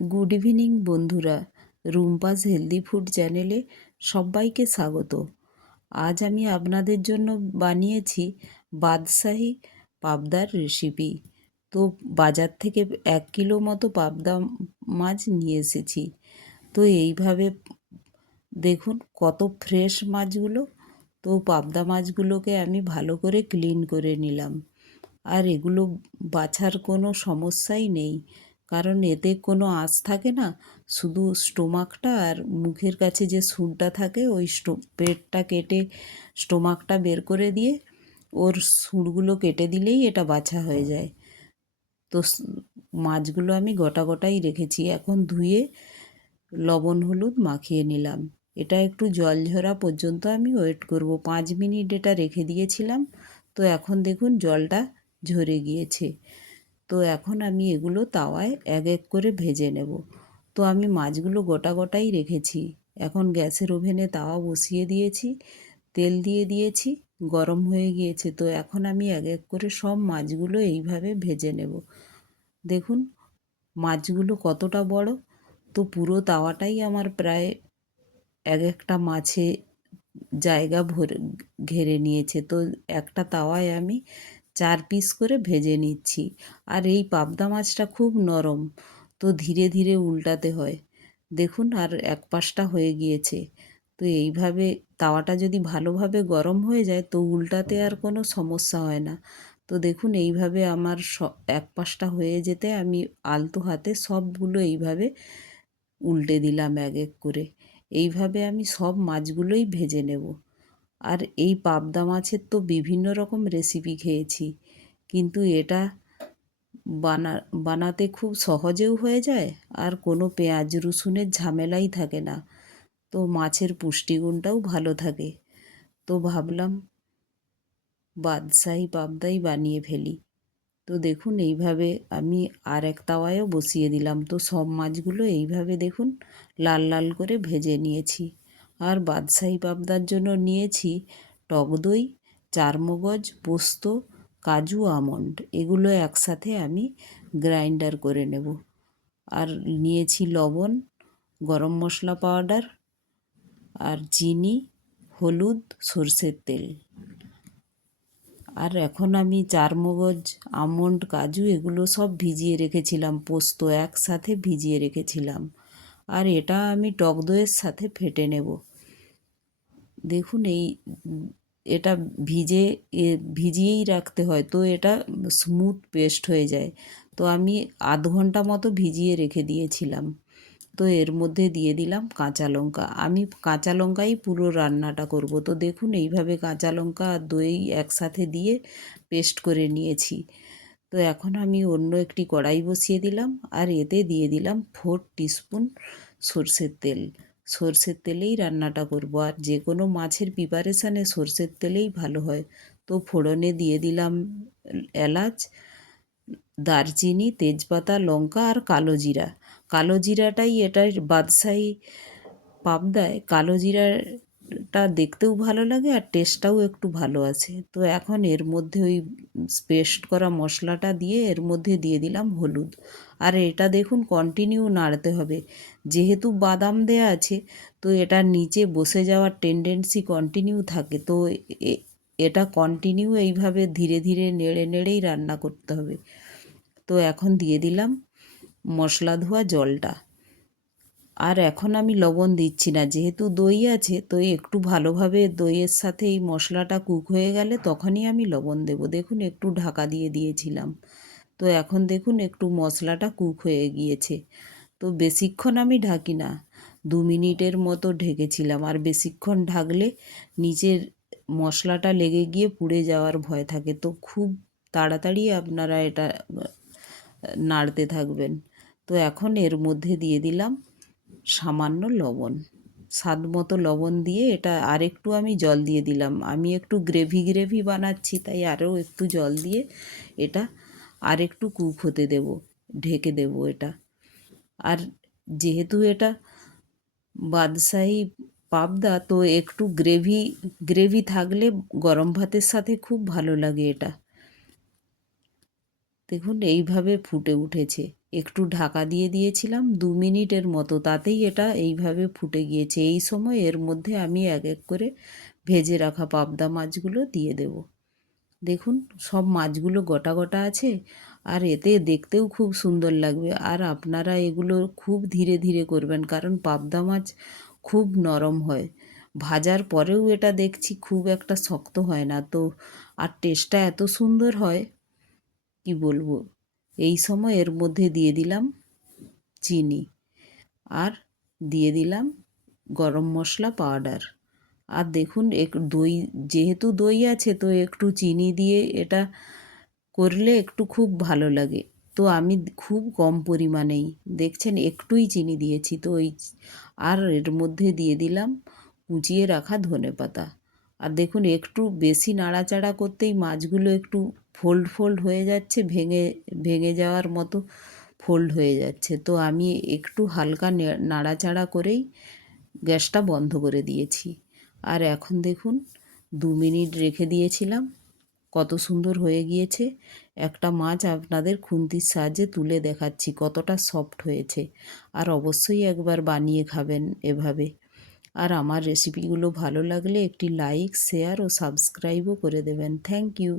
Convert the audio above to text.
Good evening বন্ধুরা, Rumpa's healthy food চ্যানেলে সবাইকে স্বাগত। আজ আমি আপনাদের জন্য বানিয়েছি বাদশাহী পাবদার রেসিপি। তো বাজার থেকে 1 কিলো মতো পাবদা মাছ নিয়ে এসেছি। তো এইভাবে দেখুন কত ফ্রেশ মাছগুলো। তো পাবদা মাছগুলোকে আমি ভালো করে ক্লিন করে নিলাম। আর এগুলো বাছার কোনো সমস্যাই নেই, কারণ এতে কোনো আঁশ থাকে না, শুধু স্টোমাকটা আর মুখের কাছে যে শুঁড়টা থাকে ওই পেটটা কেটে স্টোমাকটা বের করে দিয়ে ওর শুঁড়গুলো কেটে দিলেই এটা বাছা হয়ে যায়। তো মাছগুলো আমি গোটা গোটাই রেখেছি, এখন ধুয়ে লবণ হলুদ মাখিয়ে নিলাম। এটা একটু জল ঝরা পর্যন্ত আমি ওয়েট করব, 5 মিনিট এটা রেখে দিয়েছিলাম। তো এখন দেখুন জলটা ঝরে গিয়েছে। তো এখন আমি এগুলো তাওয়ায় এক এক করে ভেজে নেব। তো আমি মাছগুলো গোটা গোটাই রেখেছি। এখন গ্যাসের ওভেনে তাওয়া বসিয়ে দিয়েছি, তেল দিয়ে দিয়েছি, গরম হয়ে গিয়েছে। তো এখন আমি এক এক করে সব মাছগুলো এইভাবে ভেজে নেব। দেখুন মাছগুলো কতটা বড়। তো পুরো তাওয়াটাই আমার প্রায় এক একটা মাছে জায়গা ঘেরে নিয়েছে। তো একটা তাওয়ায় আমি 4 পিস করে ভেজে নিচ্ছি। আর এই পাবদা মাছটা খুব নরম, তো ধীরে ধীরে উল্টাতে হয়। দেখুন আর এক পাশটা হয়ে গিয়েছে। তো এইভাবে তাওয়াটা যদি ভালোভাবে গরম হয়ে যায় তো উল্টাতে আর কোনো সমস্যা হয় না। তো দেখুন এইভাবে আমার এক পাশটা হয়ে যেতে আমি আলতো হাতে সবগুলো এইভাবে উল্টে দিলাম এক এক করে। এইভাবে আমি সব মাছগুলোই ভেজে নেব। আর এই পাবদা মাছের তো বিভিন্ন রকম রেসিপি খেয়েছি, কিন্তু এটা বানাতে খুব সহজেও হয়ে যায় আর কোনো পেঁয়াজ রসুনের ঝামেলাই থাকে না। তো মাছের পুষ্টিগুণটাও ভালো থাকে। তো ভাবলাম বাদশাহী পাবদাই বানিয়ে ফেলি। তো দেখুন এইভাবে আমি আর এক তাওয়ায়ও বসিয়ে দিলাম। তো সব মাছগুলো এইভাবে দেখুন লাল লাল করে ভেজে নিয়েছি। আর বাদশাহী পাবদার জন্য নিয়েছি টক দই, চারমগজ, পোস্ত, কাজু, আমন্ড, এগুলো একসাথে আমি গ্রাইন্ডার করে নেব। আর নিয়েছি লবণ, গরম মশলা পাউডার, আর চিনি, হলুদ, সরষের তেল। আর এখন আমি চারমগজ, আমন্ড, কাজু এগুলো সব ভিজিয়ে রেখেছিলাম, পোস্ত একসাথে ভিজিয়ে রেখেছিলাম। আর এটা আমি টক দইয়ের সাথে ফেটে নেব। দেখুন এটা ভিজিয়েই রাখতে হয়, তো এটা স্মুথ পেস্ট হয়ে যায়। তো আমি আধ ঘন্টা মতো ভিজিয়ে রেখে দিয়েছিলাম। তো এর মধ্যে দিয়ে দিলাম কাঁচা লঙ্কা। আমি কাঁচা লঙ্কাই পুরো রান্নাটা করব। তো দেখুন এইভাবে কাঁচা লঙ্কা আর দই একসাথে দিয়ে পেস্ট করে নিয়েছি। তো এখন আমি অন্য একটি কড়াই বসিয়ে দিলাম আর এতে দিয়ে দিলাম 4 টিস্পুন সরষের তেল। সরষের তেলেই রান্নাটা করব, আর যে কোনো মাছের প্রিপারেশানে সরষের তেলেই ভালো হয়। তো ফোড়নে দিয়ে দিলাম এলাচ, দারচিনি, তেজপাতা, লঙ্কা আর কালো জিরা। কালো জিরাটাই এটার বাদশাহী পাবদায় কালো জিরাটা দেখতেও ভালো লাগে আর টেস্টটাও একটু ভালো আছে। তো এখন এর মধ্যে ওই পেস্ট করা মশলাটা দিয়ে এর মধ্যে দিয়ে দিলাম হলুদ। আর এটা দেখুন কন্টিনিউ নাড়তে হবে, যেহেতু বাদাম দেয়া আছে তো এটার নিচে বসে যাওয়ার টেন্ডেন্সি কন্টিনিউ থাকে। তো এটা কন্টিনিউ এইভাবে ধীরে ধীরে নেড়ে নেড়েই রান্না করতে হবে। তো এখন দিয়ে দিলাম মশলা ধোয়া জলটা। আর এখন আমি লবণ দিচ্ছি না, যেহেতু দই আছে। তো একটু ভালোভাবে দইয়ের সাথে এই মশলাটা কুক হয়ে গেলে তখনই আমি লবণ দেব। দেখুন একটু ঢাকা দিয়ে দিয়েছিলাম। তো এখন দেখুন একটু মশলাটা কুক হয়ে গিয়েছে। তো বেশিক্ষণ আমি ঢাকি না, 2 মিনিটের মতো ঢেকেছিলাম। আর বেশিক্ষণ ঢাকলে নিচের মশলাটা লেগে গিয়ে পুড়ে যাওয়ার ভয় থাকে। তো খুব তাড়াতাড়ি আপনারা এটা নাড়তে থাকবেন। তো এখন এর মধ্যে দিয়ে দিলাম সামান্য লবণ, স্বাদ মতো লবণ দিয়ে এটা আরেকটু আমি জল দিয়ে দিলাম। আমি একটু গ্রেভি গ্রেভি বানাচ্ছি, তাই আরও একটু জল দিয়ে এটা আরেকটু কুক হতে দেব, ঢেকে দেব এটা। আর যেহেতু এটা বাদশাহী পাবদা, তো একটু গ্রেভি গ্রেভি থাকলে গরম ভাতের সাথে খুব ভালো লাগে এটা। দেখুন এইভাবে ফুটে উঠেছে। একটু ঢাকা দিয়ে দিয়েছিলাম 2 মিনিটের মতো, তাতেই এটা এইভাবে ফুটে গিয়েছে। এই সময় এর মধ্যে আমি এক এক করে ভেজে রাখা পাবদা মাছগুলো দিয়ে দেব। দেখুন সব মাছগুলো গোটা গোটা আছে, আর এতে দেখতেও খুব সুন্দর লাগবে। আর আপনারা এগুলো খুব ধীরে ধীরে করবেন, কারণ পাবদা মাছ খুব নরম হয়। ভাজার পরেও এটা দেখছি খুব একটা শক্ত হয় না তো, আর টেস্টটা এত সুন্দর হয় কি বলবো। এই সময় এর মধ্যে দিয়ে দিলাম চিনি, আর দিয়ে দিলাম গরম মশলা পাউডার। আর দেখুন দই, যেহেতু দই আছে তো একটু চিনি দিয়ে এটা করলে একটু খুব ভালো লাগে। তো আমি খুব কম পরিমাণেই, দেখছেন একটুই চিনি দিয়েছি তো আর এর মধ্যে দিয়ে দিলাম কুচিয়ে রাখা ধনেপাতা। আর দেখুন একটু বেশি নাড়াচাড়া করতেই মাছগুলো একটু ফোল্ড ফোল্ড হয়ে যাচ্ছে, ভেঙে ভেঙে যাওয়ার মতো ফোল্ড হয়ে যাচ্ছে। তো আমি একটু হালকা নাড়াচাড়া করেই গ্যাসটা বন্ধ করে দিয়েছি। আর এখন দেখুন 2 মিনিট রেখে দিয়েছিলাম, কত সুন্দর হয়ে গিয়েছে। একটা মাছ আপনাদের খুন্তির সাহায্যে তুলে দেখাচ্ছি কতটা সফট হয়েছে। আর অবশ্যই একবার বানিয়ে খাবেন এভাবে। আর আমার রেসিপিগুলো ভালো লাগলে একটি লাইক, শেয়ার ও সাবস্ক্রাইবও করে দেবেন। Thank you.